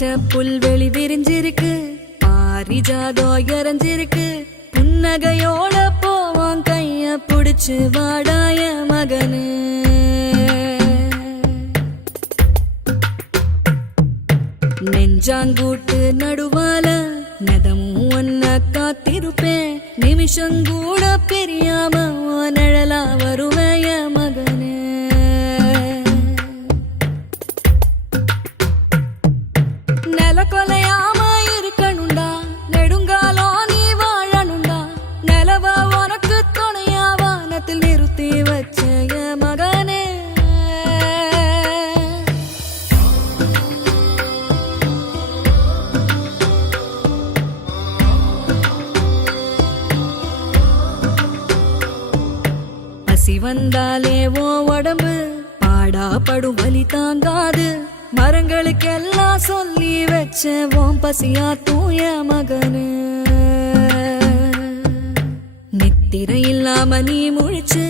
பச்சை புல்வெளி விரிஞ்சிருக்கு, பாரிஜாதோ இறஞ்சிருக்கு. புன்னகையோட போவான் கைய புடிச்சு வாடாய மகனு. நெஞ்சாங்கூட்டு நடுவால நெதமும் ஒன்ன காத்திருப்பேன். நிமிஷங்கூட பிரியாம நிழலா வருவேய மகனே. நில கொலையாம இருக்கணுண்டா, நெடுங்காலோ நீ வாழணுண்டா. நிலவ உனக்கு துணையா வானத்தில் நிறுத்தி வச்ச மகனே. வந்தாலே ஓ உடம்பு பாடா படும் வலி தாங்காது. மரங்களுக்கெல்லாம் சொல்லி வச்ச ஓம் பசியா தூய மகனு. நித்திரை இல்லாம நீ முழிச்சு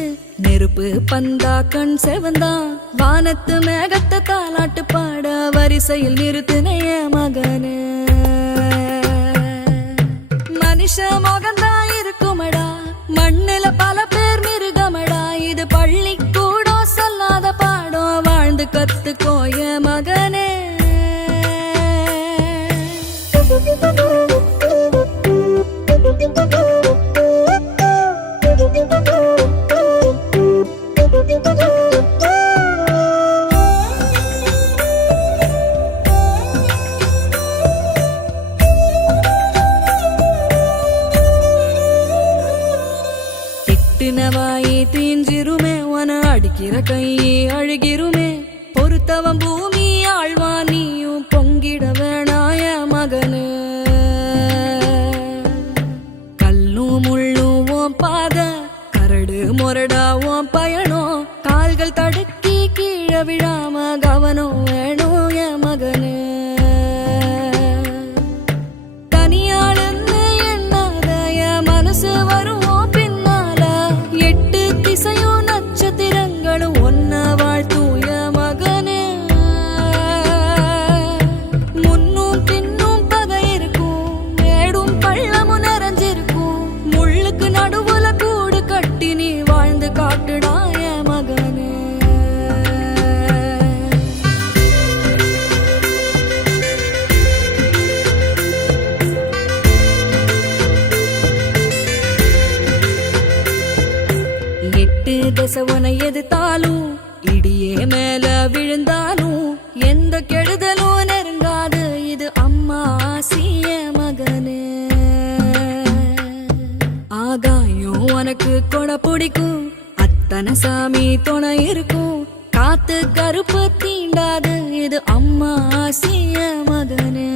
நெருப்பு பந்தா கண் செவந்தா. வானத்து மேகத்தை தாலாட்டு பாட வரிசையில் நிறுத்தினைய மகனு. மனுஷ மகந்தா இருக்குமடா, மண்ணுல பல பேர் மிருகமடா. இது பள்ளி கூட சொல்லாத பாடம், வாழ்ந்து கத்துக்கோய மகனே. திட்டினவாயி தீஞ்சிருமே, உன அடிக்கிற கையே அழுகிருமே. பொறுத்தவன் பூமி ஆழ்வா, நீயும் பொங்கிட வேணாய மகனு. கல்லும் முள்ளும் ஓம் பாத, கரடு முரடா ஓம் பயணம். கால்கள் தடுக்கி கீழே விழாம கவனம் வேணும் என் மகனு. தனியாளுன்னு எண்ணாத என் மனசு வரும் பின்னால. எட்டு திசையும் நட்சத்திரங்களும் ஒன்ன வாழ்த்தூய மகனே. முன்னும் பின்னும் பகை இருக்கும், மேடும் பள்ளமும் நிறைஞ்சிருக்கும். முள்ளுக்கு நடுவுல கூடு கட்டி நீ வாழ்ந்து காட்டுடாய மகனே. எட்டு தசவனை எதிர்த்தாலும் இடியே மேல விழுந்தாலும் எந்த கெடுதலும் நெருங்காது. இது அம்மா ஆசிய மகனே. ஆகாயம் உனக்கு கொடை பிடிக்கும், அத்தனை சாமி துணை இருக்கும். காத்து கருப்பு தீண்டாது, இது அம்மா ஆசிய மகனே.